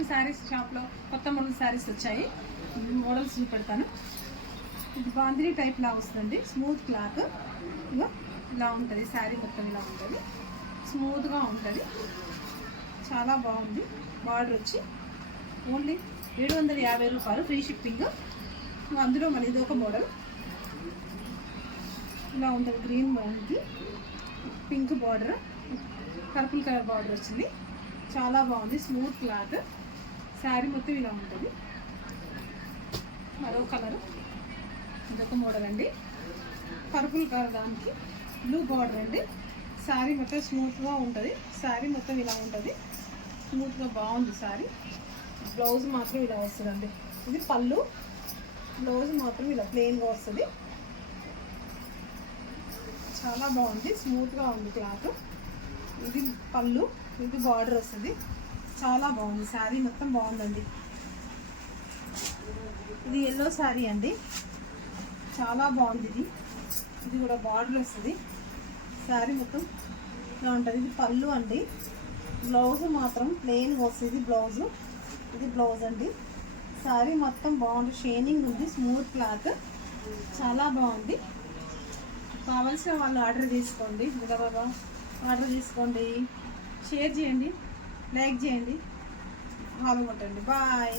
శారీస్ షాప్లో కొత్త మోడల్ శారీస్ వచ్చాయి. మోడల్స్ చూపెడతాను. ఇది బాందిని టైప్ లా వస్తుంది. స్మూత్ క్లాత్ ఇలా ఉంటుంది. శారీ మొత్తం ఇలా ఉంటుంది. స్మూత్గా ఉంటుంది. చాలా బాగుంది. బార్డర్ వచ్చి ఓన్లీ 750 రూపాయలు, ఫ్రీ షిప్పింగ్. అందులో మన ఇది ఒక మోడల్ ఇలా ఉంటుంది. గ్రీన్ బాగుంది, pink border, purple colour border వచ్చింది. చాలా బాగుంది. Smooth cloth. శారీ మొత్తం ఇలా ఉంటుంది. మరో కలర్ ఇదొక మోడల్ అండి. పర్పుల్ కలర్ దానికి బ్లూ బార్డర్ అండి. శారీ మొత్తం స్మూత్గా ఉంటుంది. శారీ మొత్తం ఇలా ఉంటుంది. స్మూత్గా బాగుంది శారీ. బ్లౌజ్ మాత్రం ఇలా వస్తుందండి. ఇది పళ్ళు. బ్లౌజ్ మాత్రం ఇలా ప్లెయిన్గా వస్తుంది. చాలా బాగుంది. స్మూత్గా ఉంది క్లాత్. ఇది పళ్ళు, ఇది బార్డర్ వస్తుంది. చాలా బాగుంది. శారీ మొత్తం బాగుందండి. ఇది ఎల్లో శారీ అండి. చాలా బాగుంది. ఇది కూడా బార్డర్ వస్తుంది. శారీ మొత్తం ఇలా ఉంటుంది. ఇది పళ్ళు అండి. బ్లౌజ్ మాత్రం ప్లెయిన్గా వస్తుంది. బ్లౌజు, ఇది బ్లౌజ్ అండి. శారీ మొత్తం బాగుంది. షైనింగ్ ఉంది. Smooth cloth. చాలా బాగుంది. కావాల్సిన వాళ్ళు ఆర్డర్ తీసుకోండి. బాబా ఆర్డర్ తీసుకోండి. షేర్ చేయండి, లైక్ చేయండి, ఫాలో కొట్టండి. బాయ్.